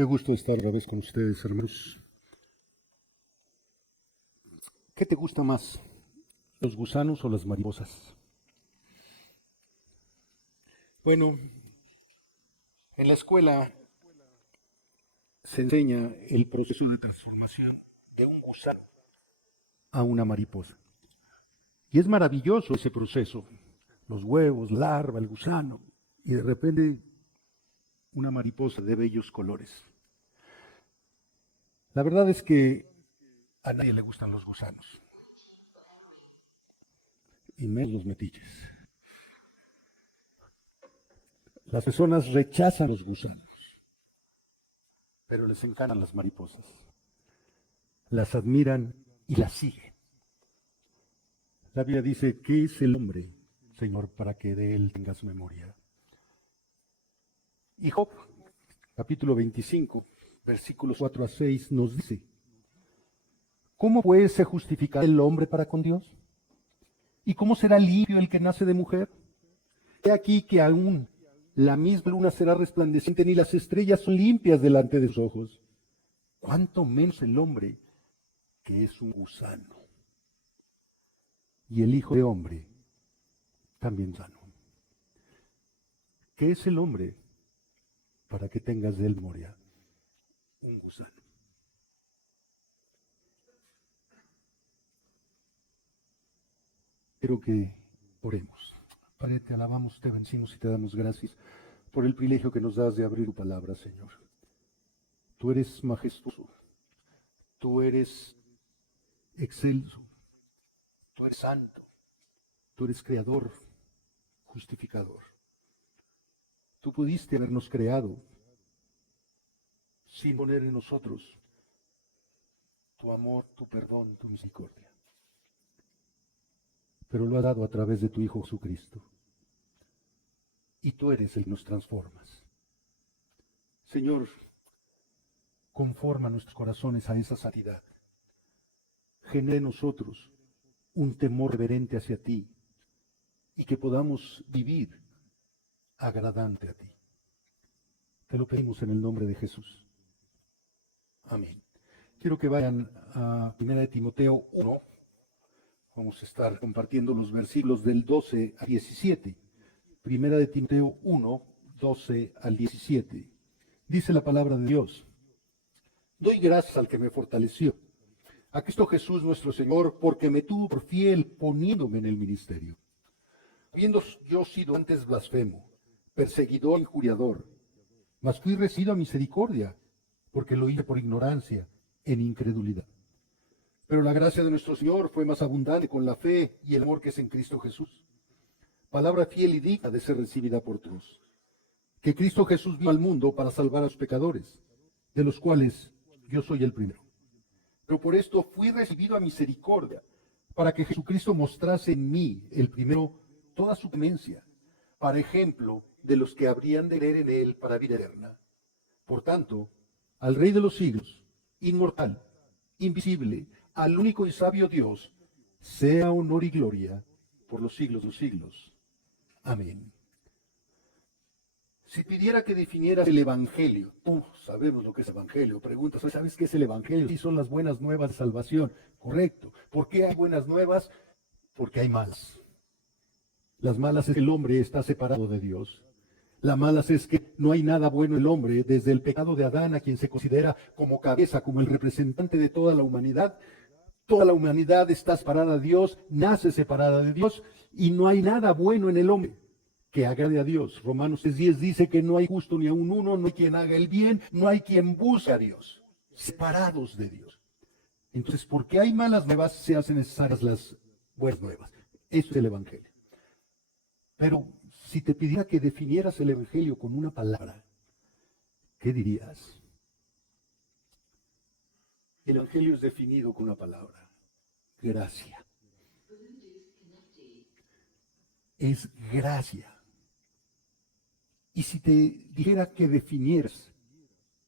Qué gusto estar otra vez con ustedes, hermanos. ¿Qué te gusta más, los gusanos o las mariposas? Bueno, en la escuela se enseña el proceso de transformación de un gusano a una mariposa. Y es maravilloso ese proceso. Los huevos, la larva, el gusano, y de repente una mariposa de bellos colores. La verdad es que a nadie le gustan los gusanos, y menos los metiches. Las personas rechazan los gusanos, pero les encantan las mariposas. Las admiran y las siguen. La Biblia dice, ¿qué es el hombre, Señor, para que de él tengas memoria? Y Job, capítulo 25, versículos 4 a 6, nos dice, ¿cómo pues se justificará el hombre para con Dios? ¿Y cómo será limpio el que nace de mujer? He aquí que aún la misma luna será resplandeciente, ni las estrellas son limpias delante de sus ojos. ¿Cuánto menos el hombre, que es un gusano? Y el Hijo de Hombre, también sano. ¿Qué es el hombre para que tengas de él memoria? Un gusano. Quiero que oremos. Padre, te alabamos, te bendecimos y te damos gracias por el privilegio que nos das de abrir tu palabra, Señor. Tú eres majestuoso, tú eres excelso, tú eres santo, tú eres creador, justificador. Tú pudiste habernos creado sin poner en nosotros tu amor, tu perdón, tu misericordia. Pero lo has dado a través de tu Hijo Jesucristo. Y tú eres el que nos transformas. Señor, conforma nuestros corazones a esa santidad. Genera en nosotros un temor reverente hacia ti y que podamos vivir agradante a ti. Te lo pedimos en el nombre de Jesús. Amén. Quiero que vayan a 1 de Timoteo 1. Vamos a estar compartiendo los versículos del 12 al 17. 1 de Timoteo 1, 12 al 17. Dice la palabra de Dios. Doy gracias al que me fortaleció, a Cristo Jesús nuestro Señor, porque me tuvo por fiel poniéndome en el ministerio. Habiendo yo sido antes blasfemo, perseguidor y injuriador, mas fui recibido a misericordia, porque lo hice por ignorancia, en incredulidad. Pero la gracia de nuestro Señor fue más abundante con la fe y el amor que es en Cristo Jesús. Palabra fiel y digna de ser recibida por todos. Que Cristo Jesús vino al mundo para salvar a los pecadores, de los cuales yo soy el primero. Pero por esto fui recibido a misericordia, para que Jesucristo mostrase en mí, el primero, toda su clemencia, para ejemplo de los que habrían de creer en él para vida eterna. Por tanto, al Rey de los siglos, inmortal, invisible, al único y sabio Dios, sea honor y gloria por los siglos de los siglos. Amén. Si pidiera que definieras el Evangelio, sabemos lo que es Evangelio, preguntas, ¿sabes qué es el Evangelio? Sí, son las buenas nuevas de salvación, correcto. ¿Por qué hay buenas nuevas? Porque hay malas. Las malas es que el hombre está separado de Dios. Las malas es que no hay nada bueno en el hombre, desde el pecado de Adán, a quien se considera como cabeza, como el representante de toda la humanidad. Toda la humanidad está separada de Dios, nace separada de Dios, y no hay nada bueno en el hombre que agrade a Dios. Romanos 3:10 dice que no hay justo ni aun uno, no hay quien haga el bien, no hay quien busque a Dios, separados de Dios. Entonces, porque hay malas nuevas, se hacen necesarias las buenas nuevas. Eso es el Evangelio. Pero si te pidiera que definieras el Evangelio con una palabra, ¿qué dirías? El Evangelio es definido con una palabra: gracia. Es gracia. Y si te dijera que definieras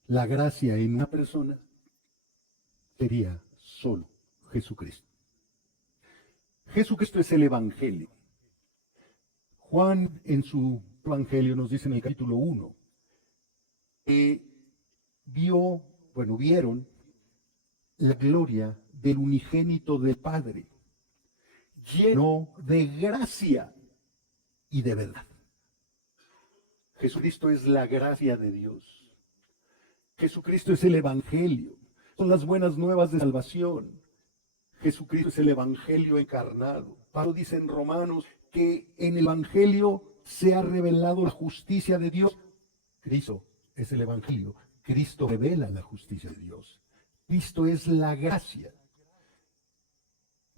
la gracia en una persona, sería solo Jesucristo. Jesucristo es el Evangelio. Juan en su Evangelio nos dice en el capítulo 1 que vieron la gloria del unigénito del Padre, lleno de gracia y de verdad. Jesucristo es la gracia de Dios. Jesucristo es el Evangelio. Son las buenas nuevas de salvación. Jesucristo es el Evangelio encarnado. Pablo dice en Romanos que en el Evangelio se ha revelado la justicia de Dios. Cristo es el Evangelio. Cristo revela la justicia de Dios. Cristo es la gracia.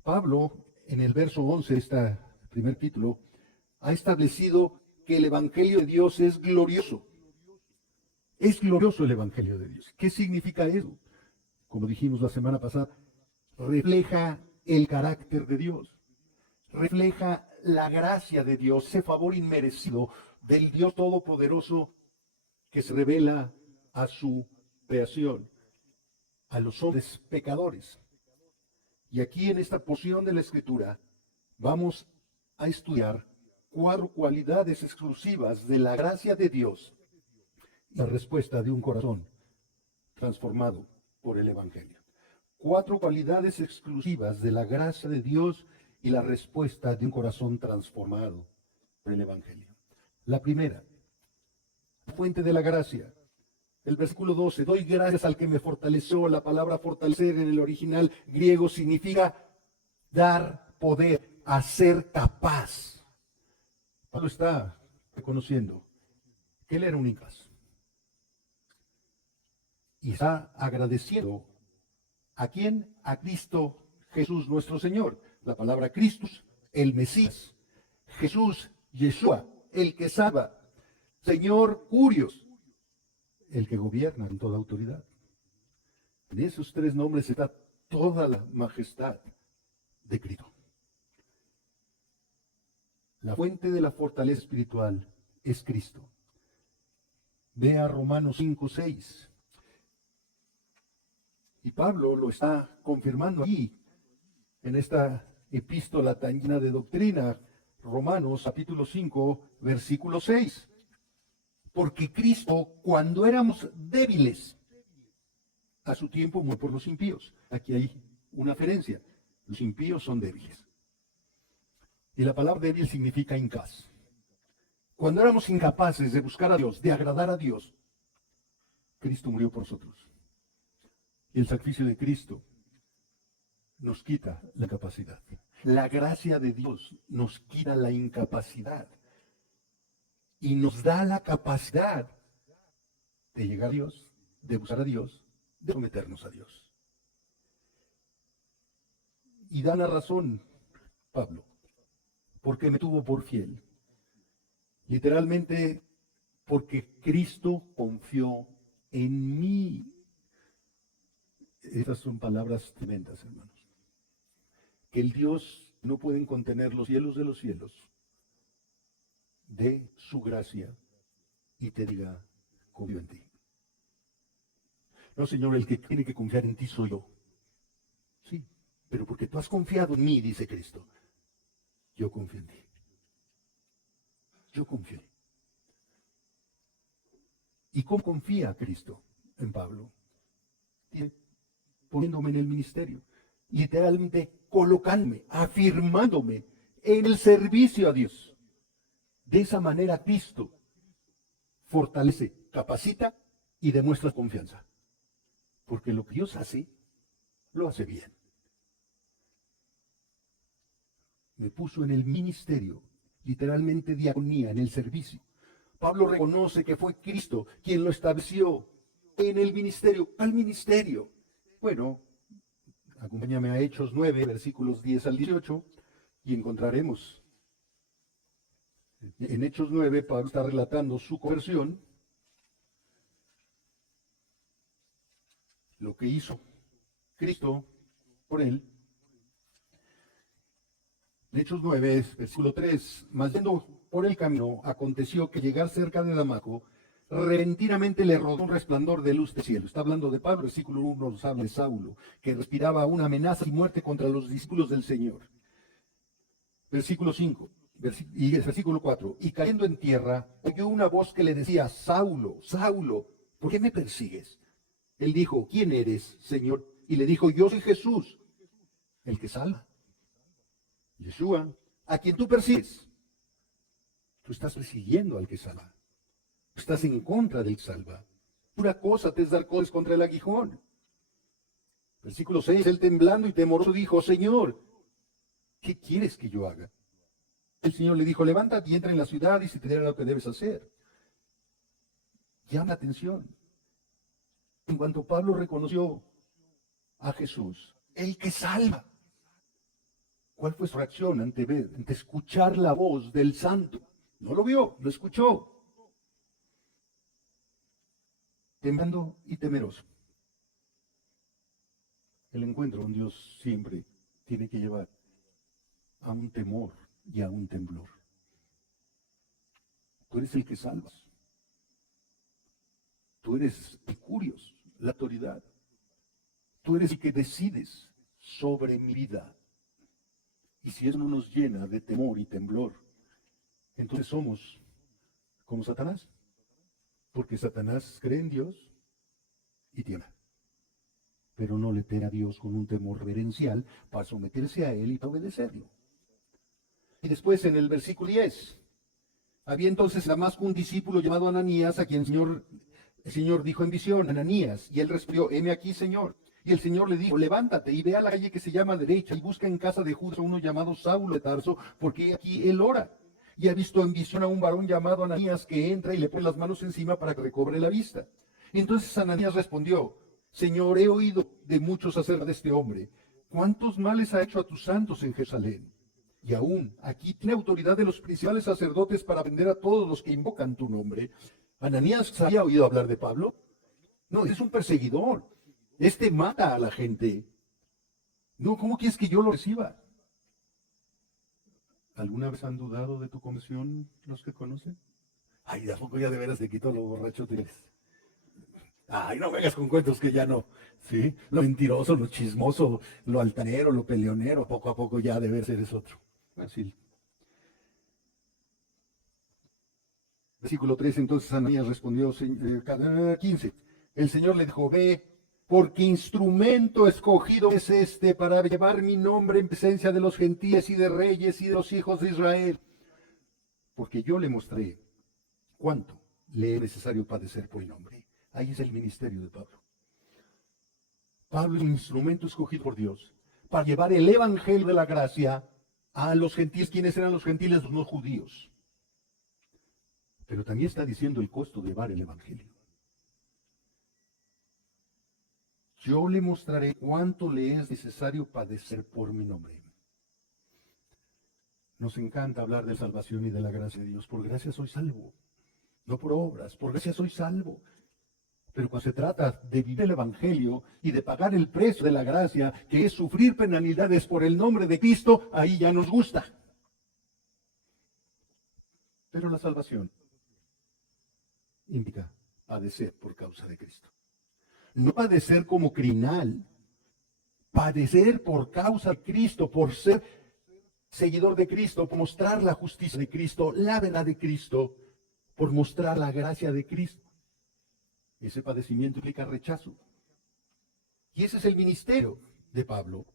Pablo, en el verso 11 de este primer título, ha establecido que el Evangelio de Dios es glorioso. Es glorioso el Evangelio de Dios. ¿Qué significa eso? Como dijimos la semana pasada, refleja el carácter de Dios. Refleja la gracia de Dios, ese favor inmerecido del Dios Todopoderoso que se revela a su creación, a los hombres pecadores. Y aquí en esta porción de la Escritura vamos a estudiar 4 cualidades exclusivas de la gracia de Dios y la respuesta de un corazón transformado por el Evangelio. 4 cualidades exclusivas de la gracia de Dios y la respuesta de un corazón transformado por el Evangelio. La primera, fuente de la gracia. El versículo 12, doy gracias al que me fortaleció. La palabra fortalecer en el original griego significa dar poder, hacer capaz. Pablo está reconociendo que él era un incapaz. Y está agradeciendo ¿a quién? A Cristo Jesús nuestro Señor. La palabra Christus, el Mesías. Jesús, Yeshua, el que salva. Señor Curios, el que gobierna con toda autoridad. En esos 3 nombres está toda la majestad de Cristo. La fuente de la fortaleza espiritual es Cristo. Ve a Romanos 5:6. Y Pablo lo está confirmando aquí, en esta epístola tan llena de doctrina, Romanos capítulo 5, versículo 6. Porque Cristo, cuando éramos débiles, a su tiempo murió por los impíos. Aquí hay una referencia. Los impíos son débiles. Y la palabra débil significa incapaz. Cuando éramos incapaces de buscar a Dios, de agradar a Dios, Cristo murió por nosotros. Y el sacrificio de Cristo nos quita la capacidad. La gracia de Dios nos quita la incapacidad y nos da la capacidad de llegar a Dios, de buscar a Dios, de someternos a Dios. Y da la razón, Pablo, porque me tuvo por fiel. Literalmente, porque Cristo confió en mí. Estas son palabras tremendas, hermanos. Que el Dios no pueden contener los cielos de los cielos, de su gracia y te diga, confío en ti. No, Señor, el que tiene que confiar en ti soy yo. Sí, pero porque tú has confiado en mí, dice Cristo, yo confío en ti. Yo confío. ¿Y cómo confía Cristo en Pablo? Poniéndome en el ministerio, literalmente colocándome, afirmándome en el servicio a Dios. De esa manera Cristo fortalece, capacita y demuestra confianza. Porque lo que Dios hace, lo hace bien. Me puso en el ministerio, literalmente diaconía, en el servicio. Pablo reconoce que fue Cristo quien lo estableció en el ministerio. ¿Al ministerio? Bueno, acompáñame a Hechos 9, versículos 10 al 18, y encontraremos. En Hechos 9, Pablo está relatando su conversión, lo que hizo Cristo por él. En Hechos 9, versículo 3, mas yendo por el camino, aconteció que llegar cerca de Damasco, repentinamente le rodó un resplandor de luz del cielo. Está hablando de Pablo, versículo 1 nos habla de Saulo, que respiraba una amenaza y muerte contra los discípulos del Señor. Versículo 5, y el versículo 4, y cayendo en tierra, oyó una voz que le decía, Saulo, Saulo, ¿por qué me persigues? Él dijo, ¿quién eres, Señor? Y le dijo, yo soy Jesús, el que salva. Yeshua, a quien tú persigues. Tú estás persiguiendo al que salva. Estás en contra del que salva. Pura cosa te es dar coces contra el aguijón. Versículo 6, él temblando y temoroso dijo, Señor, ¿qué quieres que yo haga? El Señor le dijo, levántate y entra en la ciudad y se te dirá lo que debes hacer. Llama la atención. En cuanto Pablo reconoció a Jesús, el que salva, ¿cuál fue su reacción ante escuchar la voz del santo? No lo vio, lo escuchó. Temblando y temeroso. El encuentro con Dios siempre tiene que llevar a un temor y a un temblor. Tú eres el que salvas. Tú eres el curios, la autoridad. Tú eres el que decides sobre mi vida. Y si eso no nos llena de temor y temblor, entonces somos como Satanás. Porque Satanás cree en Dios y tiembla. Pero no le teme a Dios con un temor reverencial para someterse a Él y para obedecerlo. Y después en el versículo 10, había entonces en Damasco un discípulo llamado Ananías, a quien el Señor dijo en visión, Ananías, y él respondió, heme aquí, Señor. Y el Señor le dijo, levántate y ve a la calle que se llama Derecha y busca en casa de Judas a uno llamado Saulo de Tarso, porque aquí él ora. Y ha visto en visión a un varón llamado Ananías que entra y le pone las manos encima para que recobre la vista. Y entonces Ananías respondió, Señor, he oído de muchos acerca de este hombre. ¿Cuántos males ha hecho a tus santos en Jerusalén? Y aún aquí tiene autoridad de los principales sacerdotes para vender a todos los que invocan tu nombre. ¿Ananías había oído hablar de Pablo? No, es un perseguidor. Este mata a la gente. No, ¿cómo quieres que yo lo reciba? ¿Alguna vez han dudado de tu conversión los que conocen? Ay, ¿de a poco ya de veras te quitó lo borracho te eres? Ay, no vengas con cuentos que ya no. ¿Sí? Lo mentiroso, lo chismoso, lo altanero, lo peleonero, poco a poco ya de veras eres otro. Así. Versículo 3, entonces Ananías respondió, 15. El Señor le dijo, ve, porque instrumento escogido es este para llevar mi nombre en presencia de los gentiles y de reyes y de los hijos de Israel. Porque yo le mostré cuánto le es necesario padecer por mi nombre. Ahí es el ministerio de Pablo. Pablo es un instrumento escogido por Dios para llevar el evangelio de la gracia a los gentiles. ¿Quiénes eran los gentiles? Los no judíos. Pero también está diciendo el costo de llevar el evangelio. Yo le mostraré cuánto le es necesario padecer por mi nombre. Nos encanta hablar de salvación y de la gracia de Dios. Por gracia soy salvo. No por obras, por gracia soy salvo. Pero cuando se trata de vivir el evangelio y de pagar el precio de la gracia, que es sufrir penalidades por el nombre de Cristo, ahí ya nos gusta. Pero la salvación implica padecer por causa de Cristo. No padecer como criminal, padecer por causa de Cristo, por ser seguidor de Cristo, por mostrar la justicia de Cristo, la verdad de Cristo, por mostrar la gracia de Cristo. Ese padecimiento implica rechazo. Y ese es el ministerio de Pablo.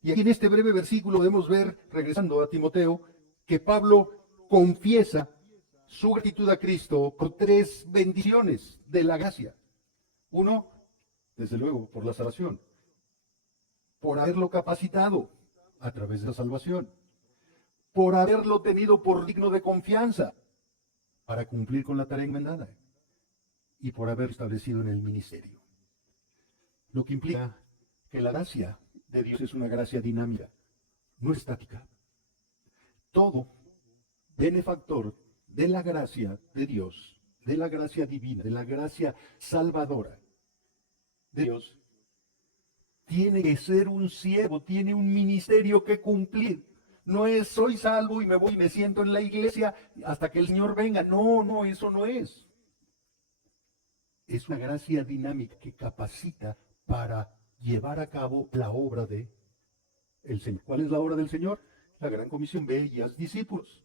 Y aquí en este breve versículo podemos ver, regresando a Timoteo, que Pablo confiesa su gratitud a Cristo por 3 bendiciones de la gracia. Uno, desde luego, por la salvación, por haberlo capacitado a través de la salvación, por haberlo tenido por digno de confianza para cumplir con la tarea encomendada y por haber establecido en el ministerio. Lo que implica que la gracia de Dios es una gracia dinámica, no estática. Todo benefactor de la gracia de Dios, de la gracia divina, de la gracia salvadora de Dios, tiene que ser un siervo, tiene un ministerio que cumplir. No es soy salvo y me voy y me siento en la iglesia hasta que el Señor venga. No, no, eso no es. Es una gracia dinámica que capacita para llevar a cabo la obra de el Señor. ¿Cuál es la obra del Señor? La gran comisión, ve y haz discípulos.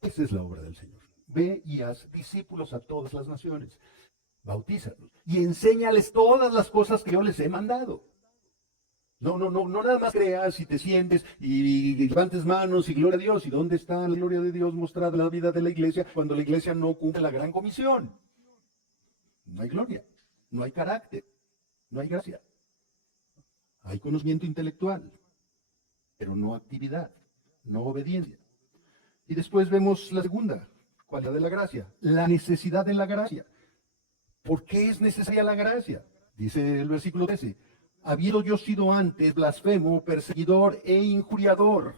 Esa es la obra del Señor. Ve y haz discípulos a todas las naciones. Bautízalos y enséñales todas las cosas que yo les he mandado. No nada más creas y te sientes y levantes manos y gloria a Dios. ¿Y dónde está la gloria de Dios mostrada en la vida de la iglesia cuando la iglesia no cumple la gran comisión? No hay gloria, no hay carácter, no hay gracia. Hay conocimiento intelectual, pero no actividad, no obediencia. Y después vemos la segunda cualidad de la gracia, la necesidad de la gracia. ¿Por qué es necesaria la gracia? Dice el versículo 13. Habiendo yo sido antes blasfemo, perseguidor e injuriador.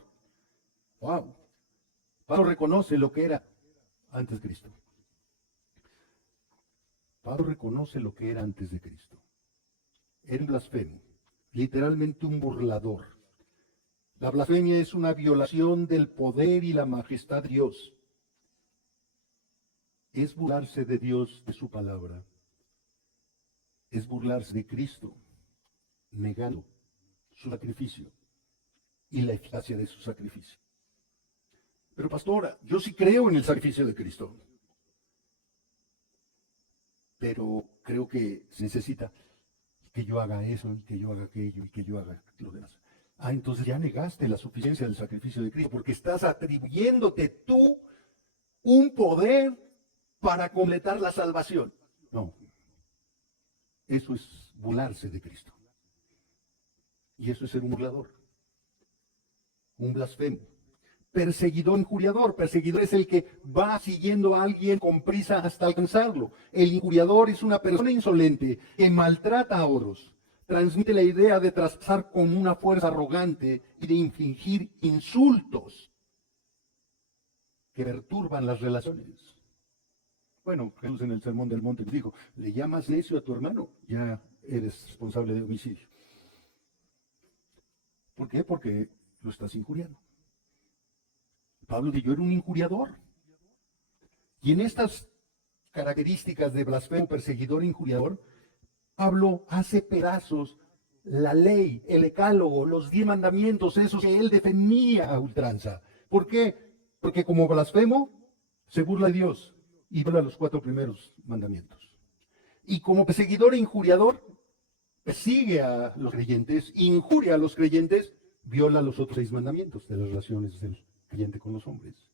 Wow. Pablo reconoce lo que era antes de Cristo. Pablo reconoce lo que era antes de Cristo. Era un blasfemo, literalmente un burlador. La blasfemia es una violación del poder y la majestad de Dios. Es burlarse de Dios, de su palabra. Es burlarse de Cristo, negando su sacrificio y la eficacia de su sacrificio. Pero pastora, yo sí creo en el sacrificio de Cristo. Pero creo que se necesita que yo haga eso, y que yo haga aquello, y que yo haga lo demás. Entonces ya negaste la suficiencia del sacrificio de Cristo, porque estás atribuyéndote tú un poder para completar la salvación. No, eso es burlarse de Cristo. Y eso es ser un burlador, un blasfemo. Perseguidor, injuriador. Perseguidor es el que va siguiendo a alguien con prisa hasta alcanzarlo. El injuriador es una persona insolente que maltrata a otros. Transmite la idea de traspasar con una fuerza arrogante y de infligir insultos que perturban las relaciones. Bueno, Jesús en el Sermón del Monte dijo, le llamas necio a tu hermano, ya eres responsable de homicidio. ¿Por qué? Porque lo estás injuriando. Pablo dijo, yo era un injuriador. Y en estas características de blasfemo, perseguidor e injuriador, Pablo hace pedazos la ley, el decálogo, los 10 mandamientos, esos que él defendía a ultranza. ¿Por qué? Porque como blasfemo se burla de Dios y viola los 4 primeros mandamientos. Y como perseguidor e injuriador, persigue a los creyentes, injuria a los creyentes, viola los otros 6 mandamientos de las relaciones del creyente con los hombres.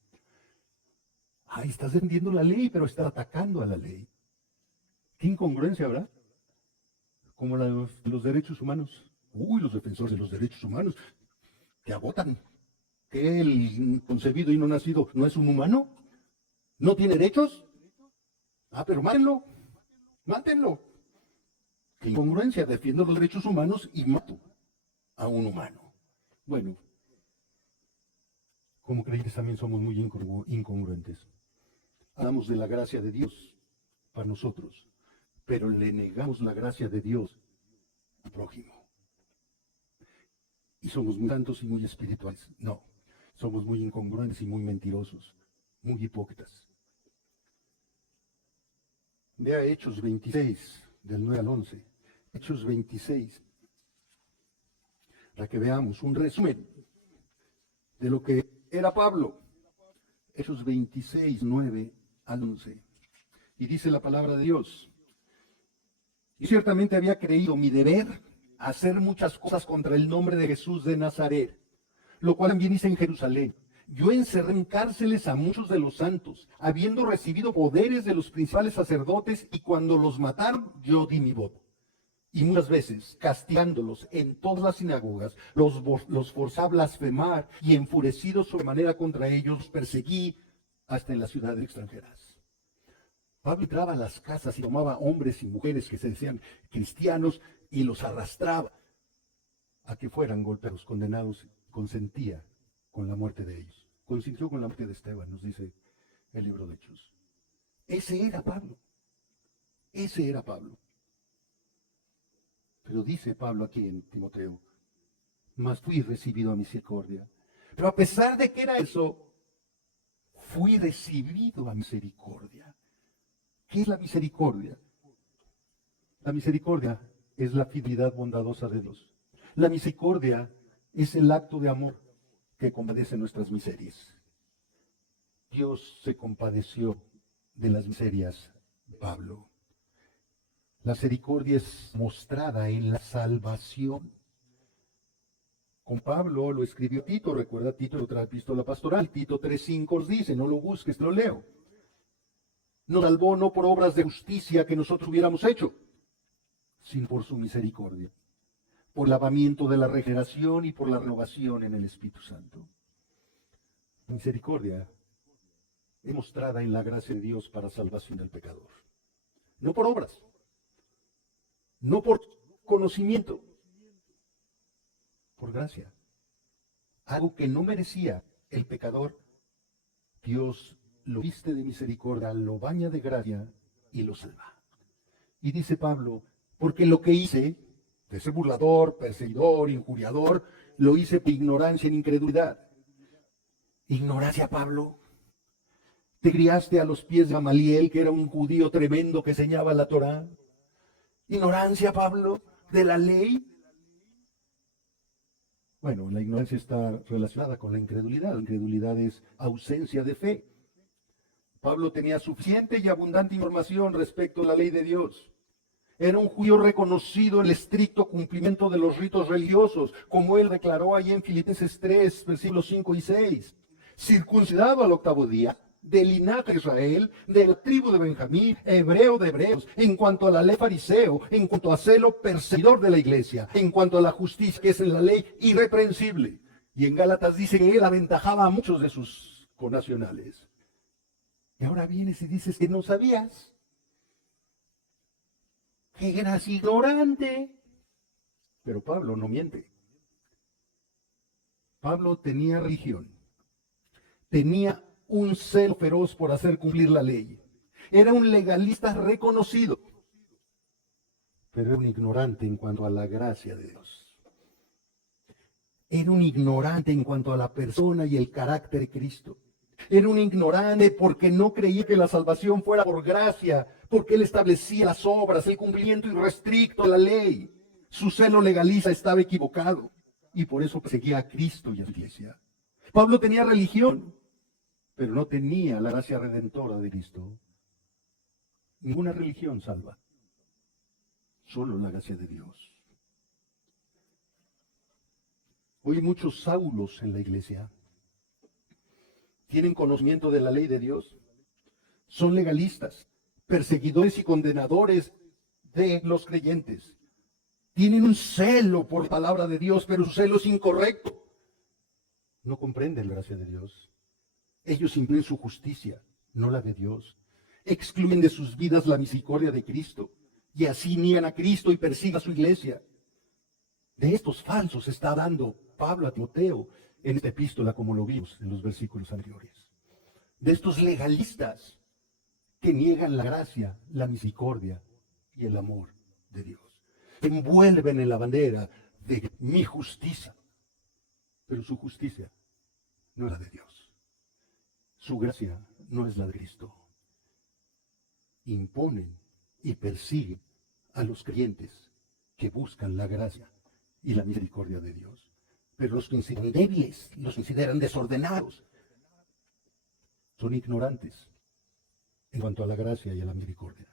Estás defendiendo la ley, pero estás atacando a la ley. ¿Qué incongruencia habrá? Como los derechos humanos. Los defensores de los derechos humanos que agotan. ¿Que el concebido y no nacido no es un humano? ¿No tiene derechos? Pero mátenlo. ¿Qué incongruencia? Defiendo los derechos humanos y mato a un humano. Bueno, como creyentes también somos muy incongruentes. Hablamos de la gracia de Dios para nosotros, pero le negamos la gracia de Dios al prójimo. Y somos muy santos y muy espirituales. No, somos muy incongruentes y muy mentirosos, muy hipócritas. Vea Hechos 26, del 9 al 11. Hechos 26. Para que veamos un resumen de lo que era Pablo. Hechos 26, 9 al 11. Y dice la palabra de Dios. Y ciertamente había creído mi deber hacer muchas cosas contra el nombre de Jesús de Nazaret, lo cual también hice en Jerusalén. Yo encerré en cárceles a muchos de los santos, habiendo recibido poderes de los principales sacerdotes, y cuando los mataron, yo di mi voto. Y muchas veces, castigándolos en todas las sinagogas, los forzé a blasfemar, y enfurecido sobremanera contra ellos, los perseguí hasta en las ciudades extranjeras. Pablo entraba a las casas y tomaba hombres y mujeres que se decían cristianos y los arrastraba a que fueran golpeados, condenados. Consentía con la muerte de ellos. Consintió con la muerte de Esteban, nos dice el libro de Hechos. Ese era Pablo. Ese era Pablo. Pero dice Pablo aquí en Timoteo, mas fui recibido a misericordia. Pero a pesar de que era eso, fui recibido a misericordia. ¿Qué es la misericordia? La misericordia es la fidelidad bondadosa de Dios. La misericordia es el acto de amor que compadece nuestras miserias. Dios se compadeció de las miserias de Pablo La misericordia es mostrada en la salvación. Con Pablo lo escribió Tito, recuerda Tito en otra epístola pastoral, Tito 3:5 os dice, no lo busques, lo leo. Nos salvó no por obras de justicia que nosotros hubiéramos hecho, sino por su misericordia, por el lavamiento de la regeneración y por la renovación en el Espíritu Santo. La misericordia es mostrada en la gracia de Dios para salvación del pecador. No por obras, no por conocimiento, por gracia. Algo que no merecía el pecador, Dios lo viste de misericordia, lo baña de gracia y lo salva. Y dice Pablo, porque lo que hice, de ser burlador, perseguidor, injuriador, lo hice por ignorancia en incredulidad. Ignorancia, Pablo. Te criaste a los pies de Gamaliel, que era un judío tremendo que enseñaba la Torá. Ignorancia, Pablo, de la ley. Bueno, la ignorancia está relacionada con la incredulidad. La incredulidad es ausencia de fe. Pablo tenía suficiente y abundante información respecto a la ley de Dios. Era un judío reconocido en el estricto cumplimiento de los ritos religiosos, como él declaró ahí en Filipenses 3, versículos 5 y 6. Circuncidado al 8º día, del linaje de Israel, de la tribu de Benjamín, hebreo de hebreos, en cuanto a la ley fariseo, en cuanto a celo perseguidor de la iglesia, en cuanto a la justicia que es en la ley irreprensible. Y en Gálatas dice que él aventajaba a muchos de sus connacionales. Y ahora vienes y dices que no sabías, que eras ignorante. Pero Pablo no miente. Pablo tenía religión, tenía un celo feroz por hacer cumplir la ley. Era un legalista reconocido, pero era un ignorante en cuanto a la gracia de Dios. Era un ignorante en cuanto a la persona y el carácter de Cristo. Era un ignorante porque no creía que la salvación fuera por gracia, porque él establecía las obras, el cumplimiento irrestricto de la ley. Su celo legalista estaba equivocado y por eso perseguía a Cristo y a su iglesia. Pablo tenía religión, pero no tenía la gracia redentora de Cristo. Ninguna religión salva, solo la gracia de Dios. Hoy hay muchos Saulos en la iglesia. Tienen conocimiento de la ley de Dios. Son legalistas, perseguidores y condenadores de los creyentes. Tienen un celo por la palabra de Dios, pero su celo es incorrecto. No comprenden la gracia de Dios. Ellos imponen su justicia, no la de Dios. Excluyen de sus vidas la misericordia de Cristo y así niegan a Cristo y persiguen a su iglesia. De estos falsos está hablando Pablo a Timoteo en esta epístola, como lo vimos en los versículos anteriores. De estos legalistas que niegan la gracia, la misericordia y el amor de Dios. Envuelven en la bandera de mi justicia, pero su justicia no es la de Dios. Su gracia no es la de Cristo. Imponen y persiguen a los creyentes que buscan la gracia y la misericordia de Dios. Pero los consideran débiles, los consideran desordenados. Son ignorantes en cuanto a la gracia y a la misericordia.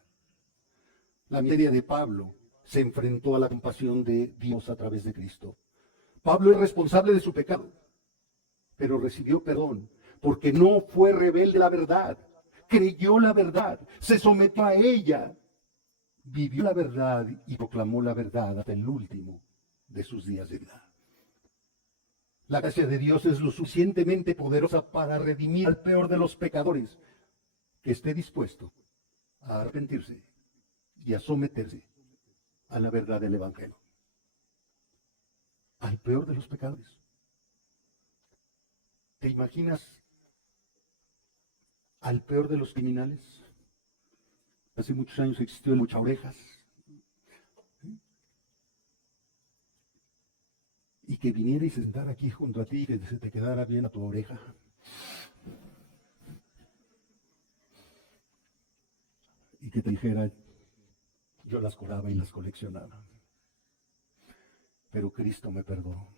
La miseria de Pablo se enfrentó a la compasión de Dios a través de Cristo. Pablo es responsable de su pecado, pero recibió perdón porque no fue rebelde a la verdad, creyó la verdad, se sometió a ella, vivió la verdad y proclamó la verdad hasta el último de sus días de vida. La gracia de Dios es lo suficientemente poderosa para redimir al peor de los pecadores que esté dispuesto a arrepentirse y a someterse a la verdad del Evangelio. Al peor de los pecadores. ¿Te imaginas al peor de los criminales? Hace muchos años existió el Mocha Orejas. Y que viniera y se sentara aquí junto a ti y que se te quedara bien a tu oreja. Y que te dijera, yo las cobraba y las coleccionaba. Pero Cristo me perdonó.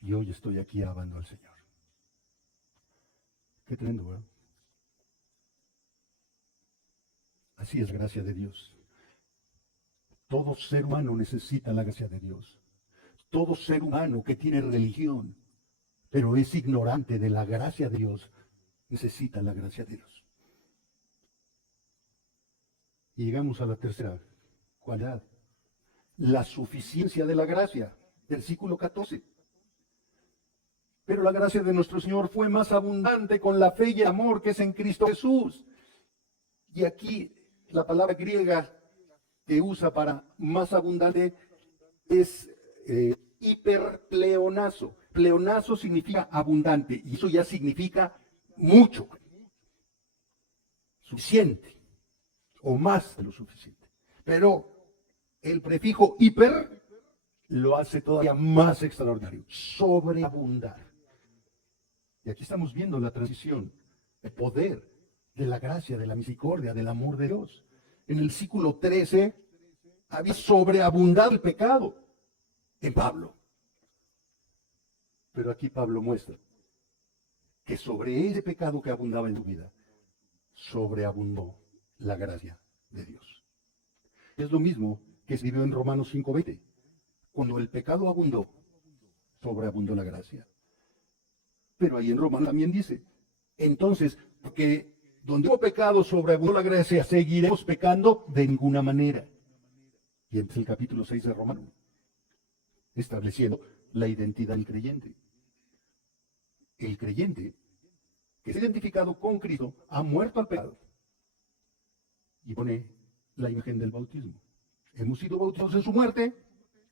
Y hoy estoy aquí alabando al Señor. Qué tremendo, ¿verdad? Así es la gracia de Dios. Todo ser humano necesita la gracia de Dios. Todo ser humano que tiene religión, pero es ignorante de la gracia de Dios, necesita la gracia de Dios. Y llegamos a la tercera cualidad, la suficiencia de la gracia. Versículo 14. Pero la gracia de nuestro Señor fue más abundante con la fe y el amor que es en Cristo Jesús. Y aquí la palabra griega que usa para más abundante es hiperpleonazo. Pleonazo significa abundante y eso ya significa mucho, suficiente o más de lo suficiente. Pero el prefijo hiper lo hace todavía más extraordinario, sobreabundar. Y aquí estamos viendo la transición, el poder de la gracia, de la misericordia, del amor de Dios. En el versículo 13 había sobreabundado el pecado en Pablo. Pero aquí Pablo muestra que sobre ese pecado que abundaba en su vida, sobreabundó la gracia de Dios. Es lo mismo que escribió en Romanos 5:20. Cuando el pecado abundó, sobreabundó la gracia. Pero ahí en Romanos también dice, entonces, porque donde hubo pecado sobreabundó la gracia, ¿seguiremos pecando? De ninguna manera. Y entonces el capítulo 6 de Romanos, estableciendo la identidad del creyente. El creyente que se ha identificado con Cristo ha muerto al pecado. Y pone la imagen del bautismo. Hemos sido bautizados en su muerte,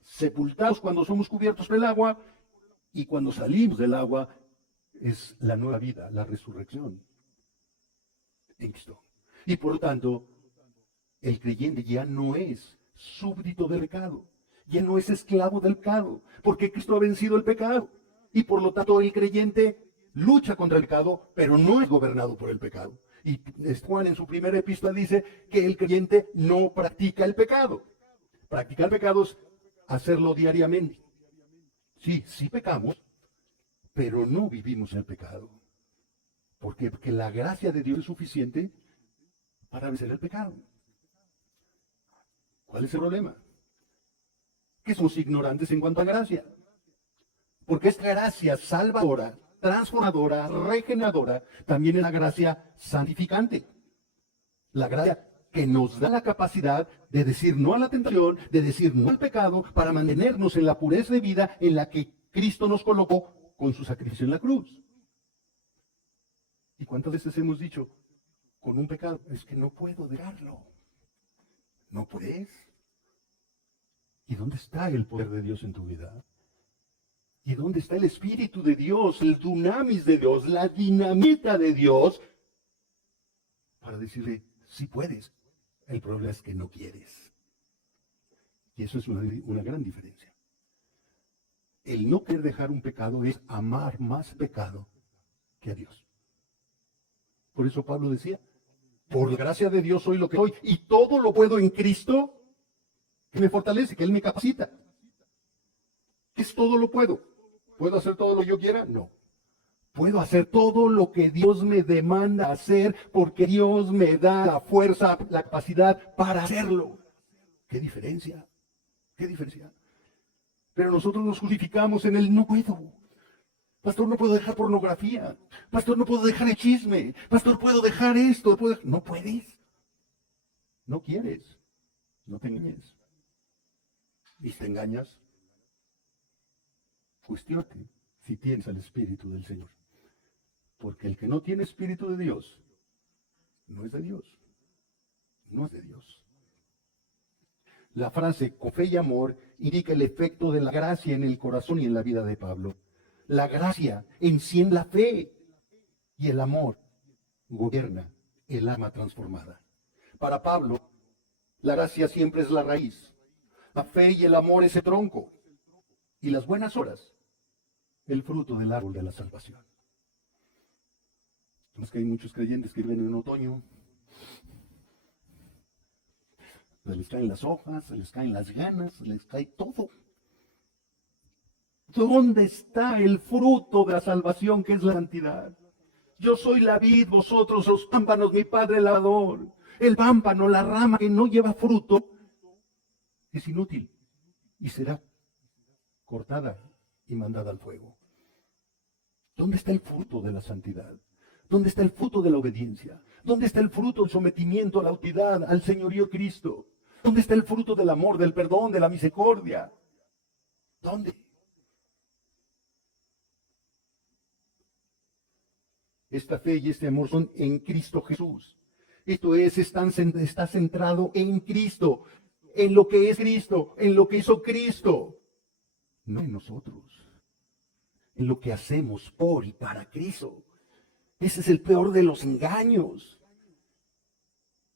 sepultados cuando somos cubiertos por el agua, y cuando salimos del agua es la nueva vida, la resurrección en Cristo. Y por lo tanto, el creyente ya no es súbdito del pecado, ya no es esclavo del pecado, porque Cristo ha vencido el pecado. Y por lo tanto el creyente lucha contra el pecado, pero no es gobernado por el pecado. Y Juan en su primera epístola dice que el creyente no practica el pecado. Practicar el pecado es hacerlo diariamente. Sí, sí pecamos, pero no vivimos el pecado. ¿Por qué? Porque la gracia de Dios es suficiente para vencer el pecado. ¿Cuál es el problema? Que somos ignorantes en cuanto a gracia. Porque esta gracia salvadora, transformadora, regeneradora, también es la gracia santificante. La gracia que nos da la capacidad de decir no a la tentación, de decir no al pecado, para mantenernos en la pureza de vida en la que Cristo nos colocó con su sacrificio en la cruz. ¿Y cuántas veces hemos dicho con un pecado? Es que no puedo dejarlo. ¿No puedes? ¿Y dónde está el poder de Dios en tu vida? ¿Y dónde está el Espíritu de Dios, el dunamis de Dios, la dinamita de Dios? Para decirle, sí puedes. El problema es que no quieres. Y eso es una gran diferencia. El no querer dejar un pecado es amar más pecado que a Dios. Por eso Pablo decía, por gracia de Dios soy lo que soy, y todo lo puedo en Cristo, que me fortalece, que Él me capacita. ¿Qué es todo lo puedo? ¿Puedo hacer todo lo que yo quiera? No. Puedo hacer todo lo que Dios me demanda hacer, porque Dios me da la fuerza, la capacidad para hacerlo. ¿Qué diferencia? ¿Qué diferencia? Pero nosotros nos justificamos en el no puedo. Pastor, no puedo dejar pornografía. Pastor, no puedo dejar el chisme. Pastor, puedo dejar esto. No puedes. No quieres. No te engañes. Y si te engañas, cuestiónate si tienes al Espíritu del Señor. Porque el que no tiene Espíritu de Dios, no es de Dios. No es de Dios. La frase con fe y amor indica el efecto de la gracia en el corazón y en la vida de Pablo. La gracia enciende la fe y el amor gobierna el alma transformada. Para Pablo, la gracia siempre es la raíz. La fe y el amor es el tronco. Y las buenas obras, el fruto del árbol de la salvación. Es que hay muchos creyentes que viven en otoño. Se les caen las hojas, se les caen las ganas, se les cae todo. ¿Dónde está el fruto de la salvación que es la santidad? Yo soy la vid, vosotros los pámpanos, mi Padre el labrador. El pámpano, la rama que no lleva fruto, es inútil y será cortada y mandada al fuego. ¿Dónde está el fruto de la santidad? ¿Dónde está el fruto de la obediencia? ¿Dónde está el fruto del sometimiento a la autoridad, al señorío de Cristo? ¿Dónde está el fruto del amor, del perdón, de la misericordia? ¿Dónde? Esta fe y este amor son en Cristo Jesús. Esto es, está centrado en Cristo, en lo que es Cristo, en lo que hizo Cristo, no en nosotros, en lo que hacemos por y para Cristo. Ese es el peor de los engaños.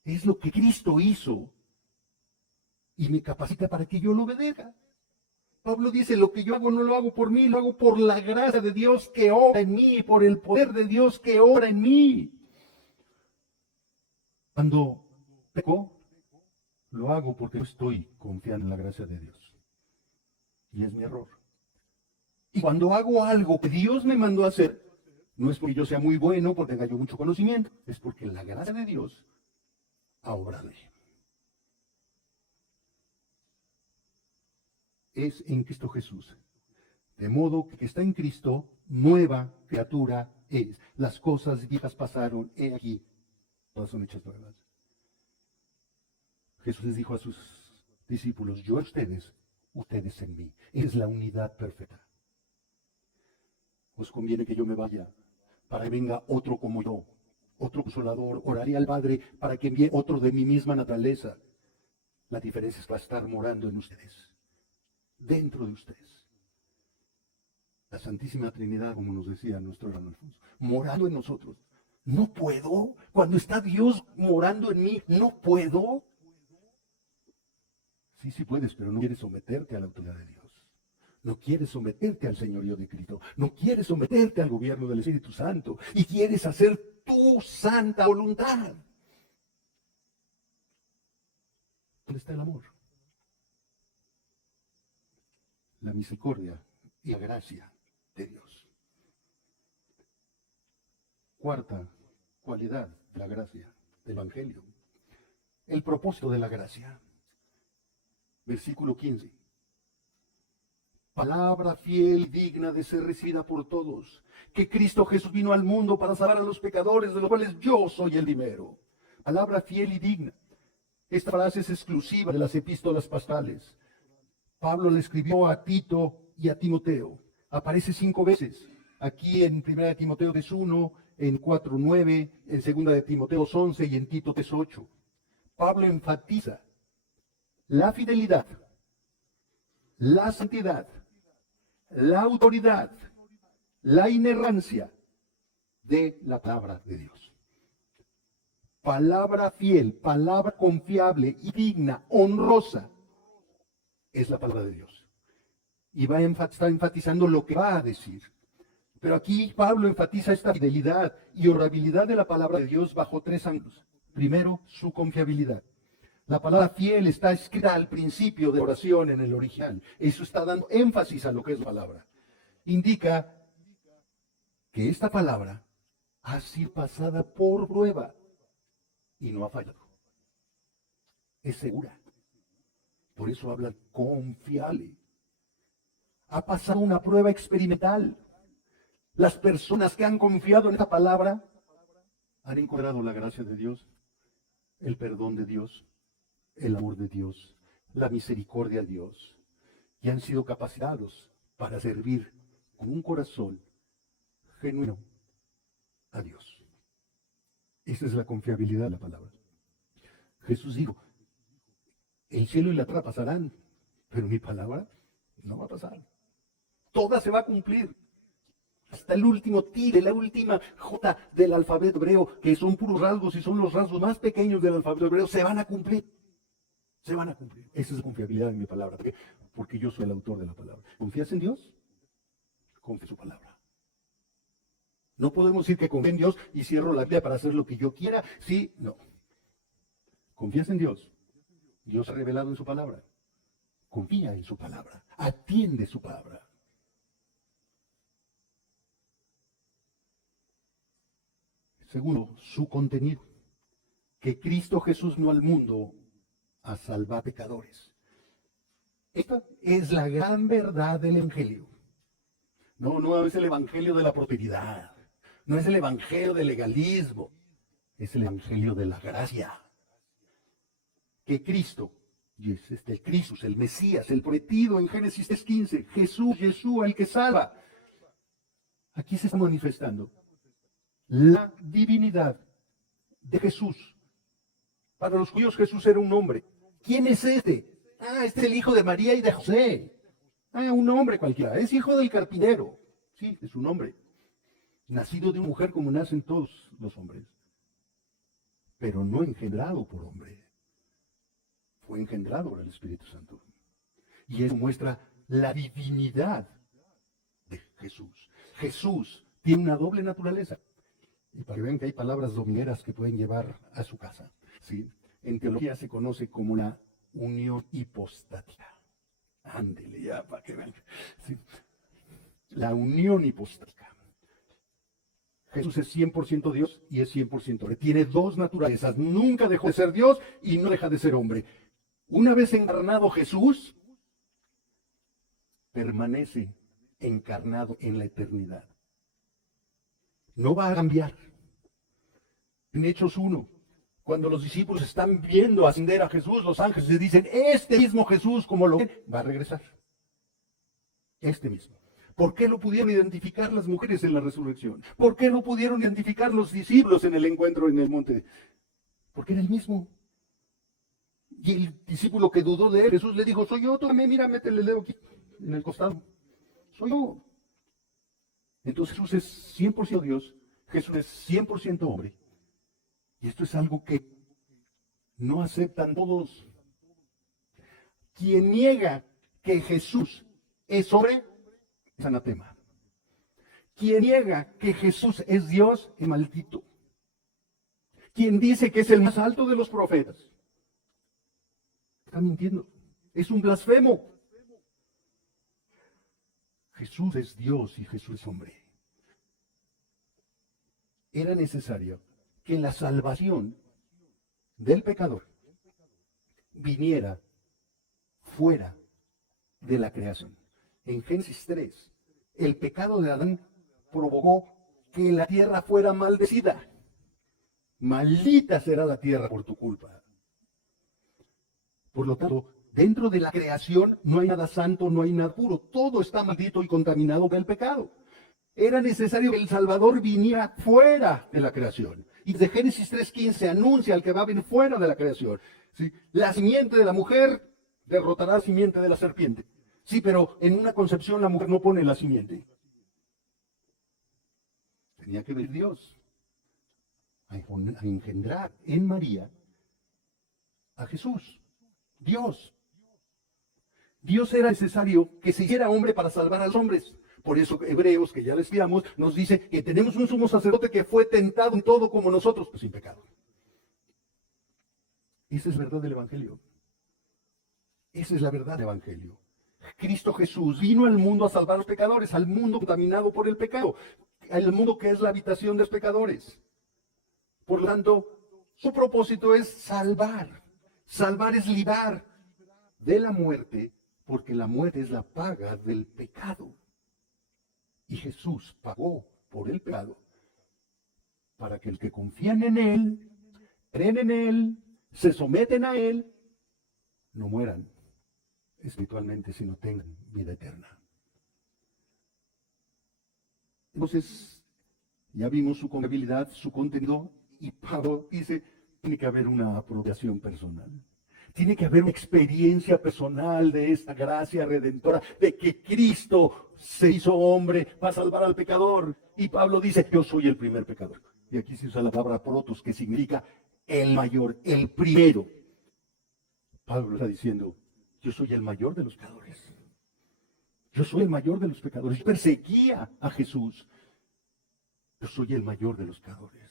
Es lo que Cristo hizo y me capacita para que yo lo obedezca. Pablo dice, lo que yo hago no lo hago por mí, lo hago por la gracia de Dios que obra en mí, por el poder de Dios que obra en mí. Cuando peco, lo hago porque no estoy confiando en la gracia de Dios. Y es mi error. Y cuando hago algo que Dios me mandó a hacer, no es porque yo sea muy bueno, porque tenga yo mucho conocimiento, es porque la gracia de Dios ha obrado en mí. Es en Cristo Jesús. De modo que está en Cristo, nueva criatura es. Las cosas viejas pasaron, he aquí, todas son hechas nuevas. Jesús les dijo a sus discípulos, yo a ustedes, ustedes en mí. Es la unidad perfecta. Os conviene que yo me vaya, para que venga otro como yo, otro consolador. Oraré al Padre para que envíe otro de mi misma naturaleza. La diferencia es que va a estar morando en ustedes, dentro de ustedes. La Santísima Trinidad, como nos decía nuestro hermano Alfonso, morando en nosotros. No puedo, cuando está Dios morando en mí, no puedo. Sí, sí puedes, pero no quieres someterte a la autoridad de Dios. No quieres someterte al señorío de Cristo. No quieres someterte al gobierno del Espíritu Santo. Y quieres hacer tu santa voluntad. ¿Dónde está el amor? La misericordia y la gracia de Dios. Cuarta cualidad de la gracia del Evangelio. El propósito de la gracia. Versículo 15. Palabra fiel y digna de ser recibida por todos, que Cristo Jesús vino al mundo para salvar a los pecadores, de los cuales yo soy el primero. Palabra fiel y digna. Esta frase es exclusiva de las epístolas pastorales. Pablo le escribió a Tito y a Timoteo. Aparece 5 veces. Aquí en 1 Timoteo 3:1, en 4:9, en 2 de Timoteo 11 y en Tito 3:8. Pablo enfatiza la fidelidad, la santidad, la autoridad, la inerrancia de la palabra de Dios. Palabra fiel, palabra confiable y digna, honrosa, es la palabra de Dios. Y está enfatizando lo que va a decir. Pero aquí Pablo enfatiza esta fidelidad y honorabilidad de la palabra de Dios bajo 3 ángulos. Primero, su confiabilidad. La palabra fiel está escrita al principio de la oración en el original. Eso está dando énfasis a lo que es la palabra. Indica que esta palabra ha sido pasada por prueba y no ha fallado. Es segura. Por eso habla confiable. Ha pasado una prueba experimental. Las personas que han confiado en esta palabra han encontrado la gracia de Dios, el perdón de Dios, el amor de Dios, la misericordia de Dios, y han sido capacitados para servir con un corazón genuino a Dios. Esa es la confiabilidad de la palabra. Jesús dijo, el cielo y la tierra pasarán, pero mi palabra no va a pasar. Toda se va a cumplir. Hasta el último tilde, la última J del alfabeto hebreo, que son puros rasgos y son los rasgos más pequeños del alfabeto hebreo, se van a cumplir. Se van a cumplir. Esa es la confiabilidad en mi palabra. ¿Por qué? Porque yo soy el autor de la palabra. ¿Confías en Dios? Confía en su palabra. No podemos decir que confío en Dios y cierro la Biblia para hacer lo que yo quiera. Sí, no. ¿Confías en Dios? Dios ha revelado en su palabra. Confía en su palabra. Atiende su palabra. Segundo, su contenido. Que Cristo Jesús no al mundo a salvar pecadores. Esta es la gran verdad del Evangelio. No es el Evangelio de la prosperidad. No es el Evangelio del legalismo. Es el Evangelio de la gracia. Que Cristo, y es el Cristo, el Mesías, el prometido en Génesis 3:15, Jesús, Yeshua, el que salva. Aquí se está manifestando la divinidad de Jesús. Para los judíos Jesús era un hombre. ¿Quién es este? Este es el hijo de María y de José. Un hombre cualquiera. Es hijo del carpintero. Sí, es un hombre. Nacido de una mujer como nacen todos los hombres. Pero no engendrado por hombre. Fue engendrado por el Espíritu Santo. Y eso muestra la divinidad de Jesús. Jesús tiene una doble naturaleza. Y para que vean que hay palabras domineras que pueden llevar a su casa. ¿Sí? En teología se conoce como la unión hipostática. Ándele ya, para que vean. ¿Sí? La unión hipostática. Jesús es 100% Dios y es 100% hombre. Tiene dos naturalezas. Nunca dejó de ser Dios y no deja de ser hombre. Una vez encarnado Jesús, permanece encarnado en la eternidad. No va a cambiar. En Hechos 1, cuando los discípulos están viendo ascender a Jesús, los ángeles le dicen, este mismo Jesús, como lo ven, va a regresar. Este mismo. ¿Por qué lo pudieron identificar las mujeres en la resurrección? ¿Por qué lo pudieron identificar los discípulos en el encuentro en el monte? Porque era el mismo. Y el discípulo que dudó de él, Jesús le dijo, soy yo, tómame, mira, métele el dedo aquí, en el costado. Soy yo. Entonces Jesús es 100% Dios, Jesús es 100% hombre. Y esto es algo que no aceptan todos. Quien niega que Jesús es hombre, es anatema. Quien niega que Jesús es Dios, es maldito. Quien dice que es el más alto de los profetas, está mintiendo. Es un blasfemo. Jesús es Dios y Jesús es hombre. Era necesario que la salvación del pecador viniera fuera de la creación. En Génesis 3, el pecado de Adán provocó que la tierra fuera maldecida. Maldita será la tierra por tu culpa. Por lo tanto, dentro de la creación no hay nada santo, no hay nada puro. Todo está maldito y contaminado por el pecado. Era necesario que el Salvador viniera fuera de la creación. Y de Génesis 3:15 anuncia al que va a venir fuera de la creación. ¿Sí? La simiente de la mujer derrotará la simiente de la serpiente. Sí, pero en una concepción la mujer no pone la simiente. Tenía que venir Dios a engendrar en María a Jesús. Dios. Dios era necesario que se hiciera hombre para salvar a los hombres. Por eso Hebreos, que ya les estudiamos, nos dice que tenemos un sumo sacerdote que fue tentado en todo como nosotros, pues sin pecado. Esa es la verdad del Evangelio. Esa es la verdad del Evangelio. Cristo Jesús vino al mundo a salvar a los pecadores, al mundo contaminado por el pecado, al mundo que es la habitación de los pecadores. Por lo tanto, su propósito es salvar. Salvar es librar de la muerte, porque la muerte es la paga del pecado. Y Jesús pagó por el pecado para que el que confían en Él, creen en Él, se someten a Él, no mueran espiritualmente, sino tengan vida eterna. Entonces, ya vimos su confiabilidad, su contenido, y Pablo dice, tiene que haber una apropiación personal. Tiene que haber una experiencia personal de esta gracia redentora, de que Cristo se hizo hombre para salvar al pecador. Y Pablo dice, yo soy el primer pecador. Y aquí se usa la palabra protos, que significa el mayor, el primero. Pablo está diciendo, yo soy el mayor de los pecadores. Yo soy el mayor de los pecadores. Yo perseguía a Jesús. Yo soy el mayor de los pecadores.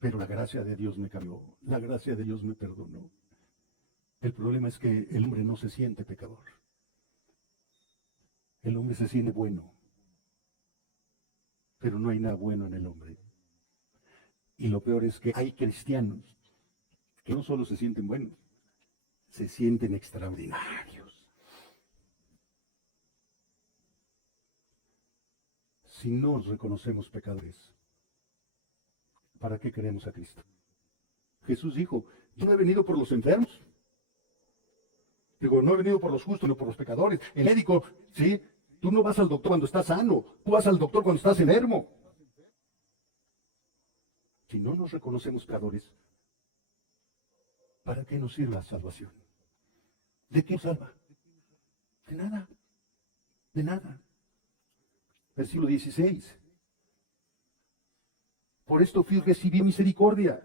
Pero la gracia de Dios me cambió. La gracia de Dios me perdonó. El problema es que el hombre no se siente pecador. El hombre se siente bueno. Pero no hay nada bueno en el hombre. Y lo peor es que hay cristianos que no solo se sienten buenos, se sienten extraordinarios. Si no nos reconocemos pecadores, ¿para qué queremos a Cristo? Jesús dijo, yo no he venido por los enfermos. Digo, no he venido por los justos, sino por los pecadores. El médico, sí, tú no vas al doctor cuando estás sano, tú vas al doctor cuando estás enfermo. Si no nos reconocemos pecadores, ¿para qué nos sirve la salvación? ¿De qué nos salva? De nada, de nada. Versículo 16. Por esto fui recibí misericordia,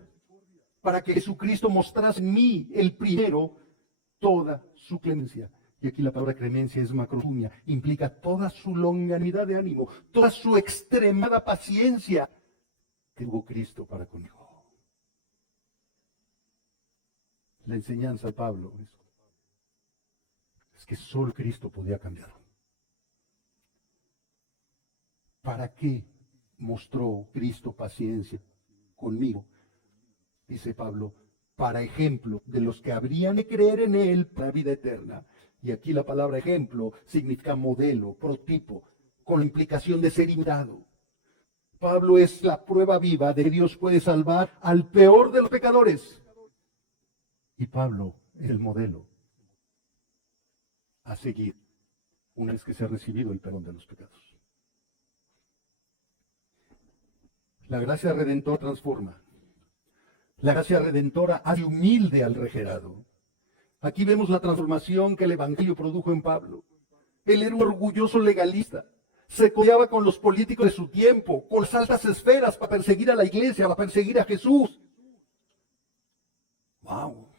para que Jesucristo mostrase en mí, el primero, toda su clemencia. Y aquí la palabra clemencia es macrotumia, implica toda su longanimidad de ánimo, toda su extremada paciencia que tuvo Cristo para conmigo. La enseñanza de Pablo es que solo Cristo podía cambiarlo. ¿Para qué mostró Cristo paciencia conmigo? Dice Pablo, para ejemplo de los que habrían de creer en Él para vida eterna. Y aquí la palabra ejemplo significa modelo, prototipo, con la implicación de ser imitado. Pablo es la prueba viva de que Dios puede salvar al peor de los pecadores. Y Pablo es el modelo a seguir una vez que se ha recibido el perdón de los pecados. La gracia redentora transforma. La gracia redentora hace humilde al regenerado. Aquí vemos la transformación que el Evangelio produjo en Pablo. Él era un orgulloso legalista. Se codeaba con los políticos de su tiempo, con las altas esferas para perseguir a la iglesia, para perseguir a Jesús. ¡Wow!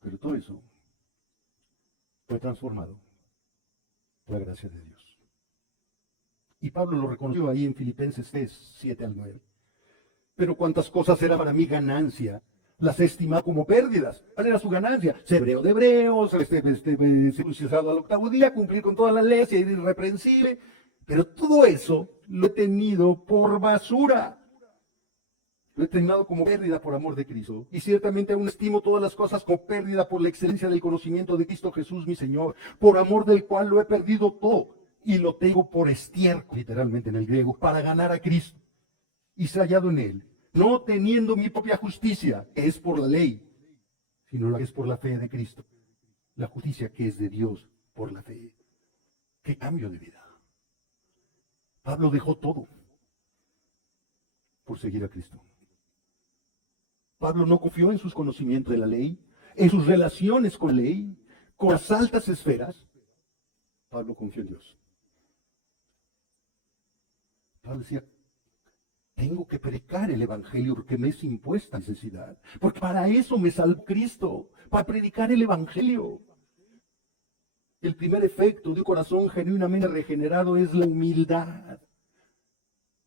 Pero todo eso fue transformado por la gracia de Dios. Y Pablo lo reconoció ahí en Filipenses 3, 7 al 9. Pero cuántas cosas eran para mí ganancia, las estimaba como pérdidas. ¿Cuál era su ganancia? Ser hebreo de hebreos, circuncidado al octavo día, cumplir con todas las leyes, ser irreprensible. Pero todo eso lo he tenido por basura. Lo he tenido como pérdida por amor de Cristo. Y ciertamente aún estimo todas las cosas como pérdida por la excelencia del conocimiento de Cristo Jesús mi Señor, por amor del cual lo he perdido todo. Y lo tengo por estiércol, literalmente en el griego, para ganar a Cristo. Y ser hallado en Él, no teniendo mi propia justicia, que es por la ley, sino la que es por la fe de Cristo. La justicia que es de Dios por la fe. ¡Qué cambio de vida! Pablo dejó todo por seguir a Cristo. Pablo no confió en sus conocimientos de la ley, en sus relaciones con la ley, con las altas esferas. Pablo confió en Dios. Pablo decía, tengo que predicar el Evangelio porque me es impuesta necesidad. Porque para eso me salvó Cristo, para predicar el Evangelio. El primer efecto de un corazón genuinamente regenerado es la humildad.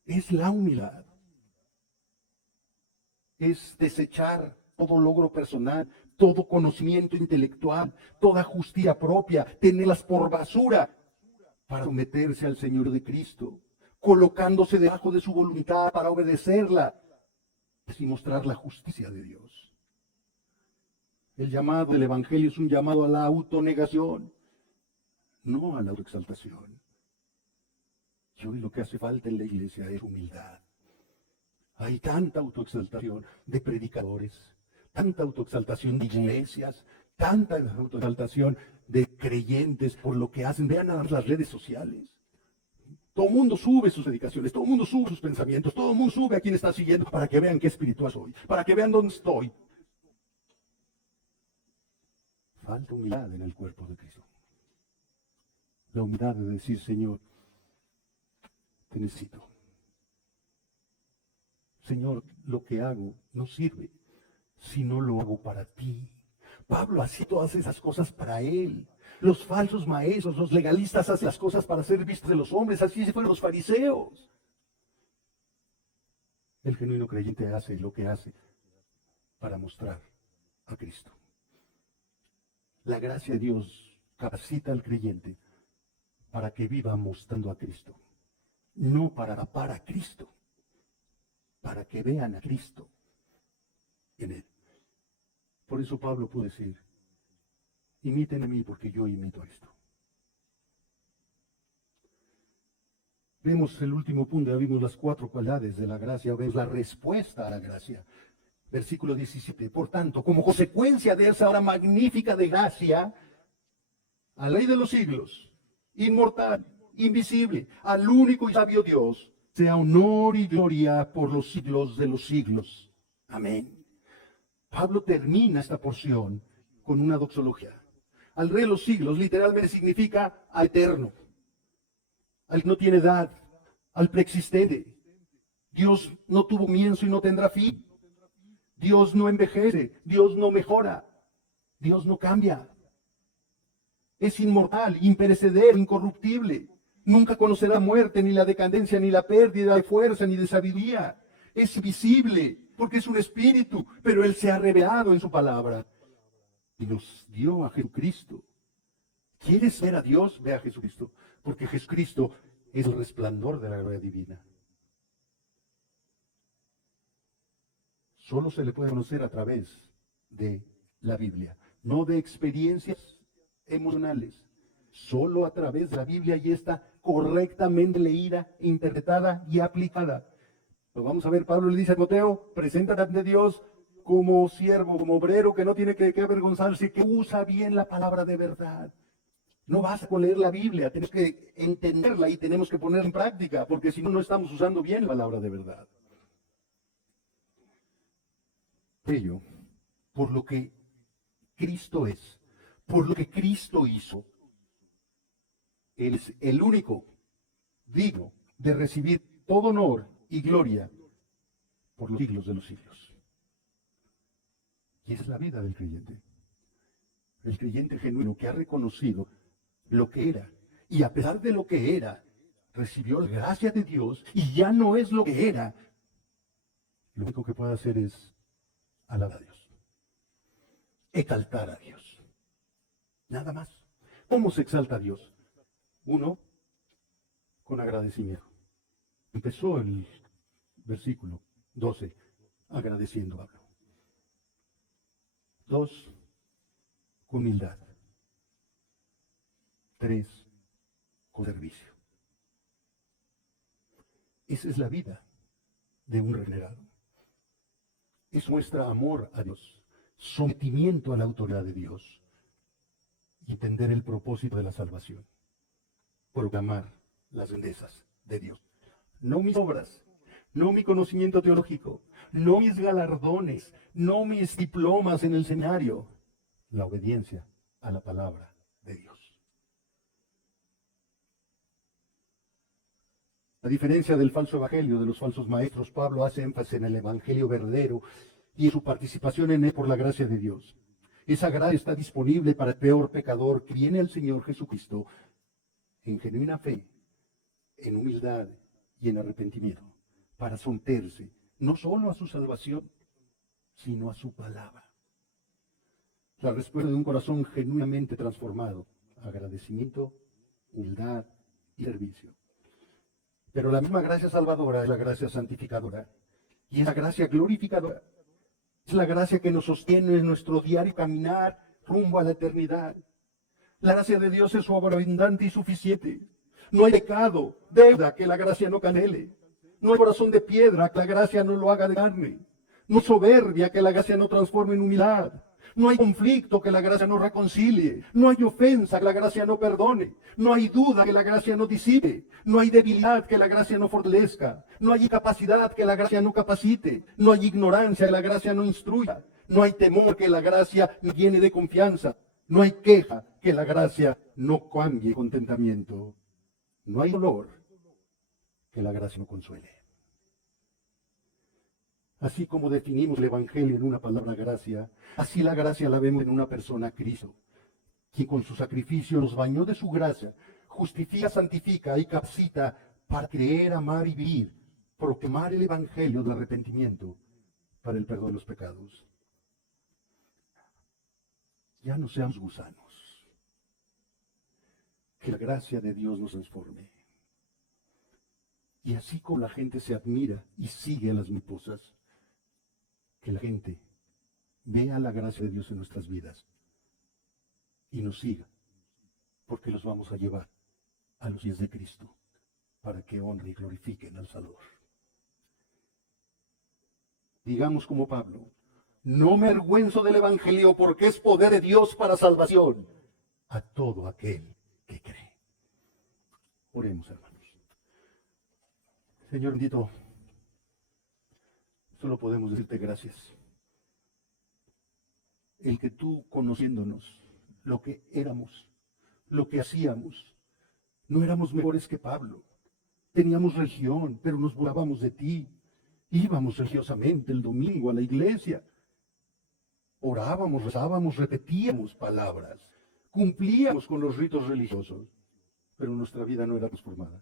Es la humildad. Es desechar todo logro personal, todo conocimiento intelectual, toda justicia propia, tenerlas por basura para someterse al Señor de Cristo, colocándose debajo de su voluntad para obedecerla y mostrar la justicia de Dios. El llamado del Evangelio es un llamado a la autonegación, no a la autoexaltación. Y hoy lo que hace falta en la iglesia es humildad. Hay tanta autoexaltación de predicadores, tanta autoexaltación de iglesias, tanta autoexaltación de creyentes por lo que hacen. Vean nada más las redes sociales. Todo el mundo sube sus dedicaciones, todo el mundo sube sus pensamientos, todo el mundo sube a quien está siguiendo para que vean qué espiritual soy, para que vean dónde estoy. Falta humildad en el cuerpo de Cristo. La humildad de decir, Señor, te necesito. Señor, lo que hago no sirve si no lo hago para ti. Pablo hacía todas esas cosas para él. Los falsos maestros, los legalistas hacen las cosas para ser vistos de los hombres. Así fueron los fariseos. El genuino creyente hace lo que hace para mostrar a Cristo. La gracia de Dios capacita al creyente para que viva mostrando a Cristo, no para tapar a Cristo. para que vean a Cristo en él. Por eso Pablo pudo decir, imiten a mí porque yo imito a Cristo. Vemos el último punto, ya vimos las 4 cualidades de la gracia, vemos la respuesta a la gracia. Versículo 17. Por tanto, como consecuencia de esa obra magnífica de gracia, al Rey de los siglos, inmortal, invisible, al único y sabio Dios, sea honor y gloria por los siglos de los siglos. Amén. Pablo termina esta porción con una doxología. Al Rey de los siglos literalmente significa al eterno, al que no tiene edad, al preexistente. Dios no tuvo comienzo y no tendrá fin. Dios no envejece, Dios no mejora, Dios no cambia. Es inmortal, imperecedero, incorruptible. Nunca conocerá muerte, ni la decadencia, ni la pérdida de fuerza, ni de sabiduría. Es invisible, porque es un espíritu, pero Él se ha revelado en su palabra. Y nos dio a Jesucristo. ¿Quieres ver a Dios? Ve a Jesucristo, porque Jesucristo es el resplandor de la gloria divina. Solo se le puede conocer a través de la Biblia, no de experiencias emocionales, solo a través de la Biblia, y está correctamente leída, interpretada y aplicada. Lo vamos a ver, Pablo le dice a Timoteo, preséntate ante Dios como siervo, como obrero, que no tiene que avergonzarse, que usa bien la palabra de verdad. No basta con leer la Biblia, tenemos que entenderla y tenemos que ponerla en práctica, porque si no, no estamos usando bien la palabra de verdad. Ello, por lo que Cristo es, por lo que Cristo hizo, Él es el único digno de recibir todo honor y gloria por los siglos de los siglos. Y esa es la vida del creyente. El creyente genuino que ha reconocido lo que era, y a pesar de lo que era, recibió la gracia de Dios y ya no es lo que era. Lo único que puede hacer es alabar a Dios, exaltar a Dios. Nada más. ¿Cómo se exalta a Dios? Uno, con agradecimiento. Empezó el versículo 12, agradeciendo a Pablo. 2, con humildad. 3, con servicio. Esa es la vida de un regenerado. Es nuestro amor a Dios, sometimiento a la autoridad de Dios, y entender el propósito de la salvación. Proclamar las grandezas de Dios. No mis obras, no mi conocimiento teológico, no mis galardones, no mis diplomas en el seminario. La obediencia a la palabra de Dios. A diferencia del falso evangelio, de los falsos maestros, Pablo hace énfasis en el evangelio verdadero y en su participación en él por la gracia de Dios. Esa gracia está disponible para el peor pecador que viene al Señor Jesucristo en genuina fe, en humildad y en arrepentimiento, para someterse no solo a su salvación, sino a su palabra. La respuesta de un corazón genuinamente transformado, agradecimiento, humildad y servicio. Pero la misma gracia salvadora es la gracia santificadora y es la gracia glorificadora. Es la gracia que nos sostiene en nuestro diario caminar rumbo a la eternidad. La gracia de Dios es sobreabundante y suficiente. No hay pecado, deuda que la gracia no cancele. No hay corazón de piedra que la gracia no lo haga de carne. No hay soberbia que la gracia no transforme en humildad. No hay conflicto que la gracia no reconcilie. No hay ofensa que la gracia no perdone. No hay duda que la gracia no disipe. No hay debilidad que la gracia no fortalezca. No hay incapacidad que la gracia no capacite. No hay ignorancia que la gracia no instruya. No hay temor que la gracia no llene de confianza. No hay queja que la gracia no cambie contentamiento. No hay dolor que la gracia no consuele. Así como definimos el Evangelio en una palabra gracia, así la gracia la vemos en una persona, Cristo, quien con su sacrificio nos bañó de su gracia, justifica, santifica y capacita para creer, amar y vivir, proclamar el Evangelio del arrepentimiento para el perdón de los pecados. Ya no seamos gusanos. Que la gracia de Dios nos transforme. Y así como la gente se admira y sigue a las mariposas, que la gente vea la gracia de Dios en nuestras vidas y nos siga, porque los vamos a llevar a los pies de Cristo para que honre y glorifiquen al Salvador. Digamos como Pablo, no me avergüenzo del Evangelio porque es poder de Dios para salvación a todo aquel que cree. Oremos, hermanos. Señor bendito, solo podemos decirte gracias. El que tú, conociéndonos, lo que éramos, lo que hacíamos, no éramos mejores que Pablo. Teníamos religión, pero nos burlábamos de ti. Íbamos religiosamente el domingo a la iglesia. Orábamos, rezábamos, repetíamos palabras. Cumplíamos con los ritos religiosos. Pero nuestra vida no era transformada.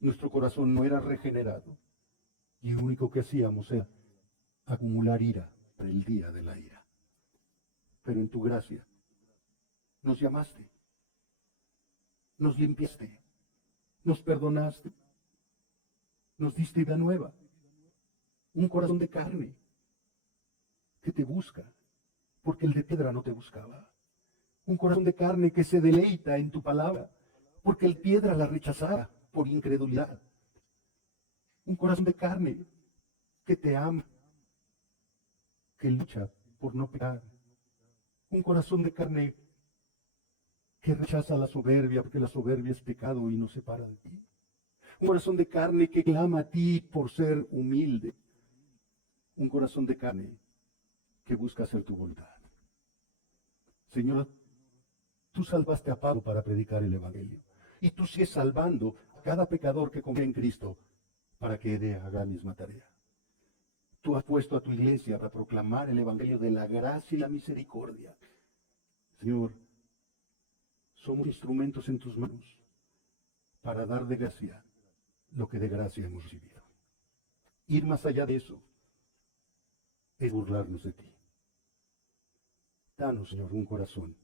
Nuestro corazón no era regenerado. Y lo único que hacíamos era acumular ira para el día de la ira. Pero en tu gracia nos llamaste, nos limpiaste, nos perdonaste, nos diste vida nueva, un corazón de carne que te busca, porque el de piedra no te buscaba. Un corazón de carne que se deleita en tu palabra, porque el piedra la rechazaba por incredulidad. Un corazón de carne que te ama, que lucha por no pecar. Un corazón de carne que rechaza la soberbia, porque la soberbia es pecado y nos separa de ti. Un corazón de carne que clama a ti por ser humilde. Un corazón de carne que busca hacer tu voluntad. Señor, tú salvaste a Pablo para predicar el Evangelio. Y tú sigues salvando a cada pecador que confía en Cristo para que haga la misma tarea. Tú has puesto a tu iglesia para proclamar el Evangelio de la gracia y la misericordia. Señor, somos instrumentos en tus manos para dar de gracia lo que de gracia hemos recibido. Ir más allá de eso es burlarnos de ti. Danos, Señor, un corazón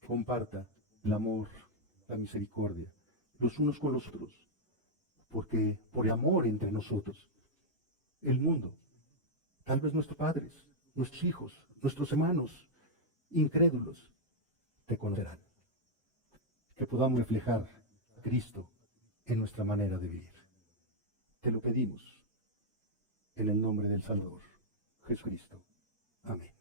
que comparta el amor, la misericordia, los unos con los otros, porque por el amor entre nosotros, el mundo, tal vez nuestros padres, nuestros hijos, nuestros hermanos incrédulos, te conocerán. Que podamos reflejar a Cristo en nuestra manera de vivir. Te lo pedimos en el nombre del Salvador, Jesucristo. Amén.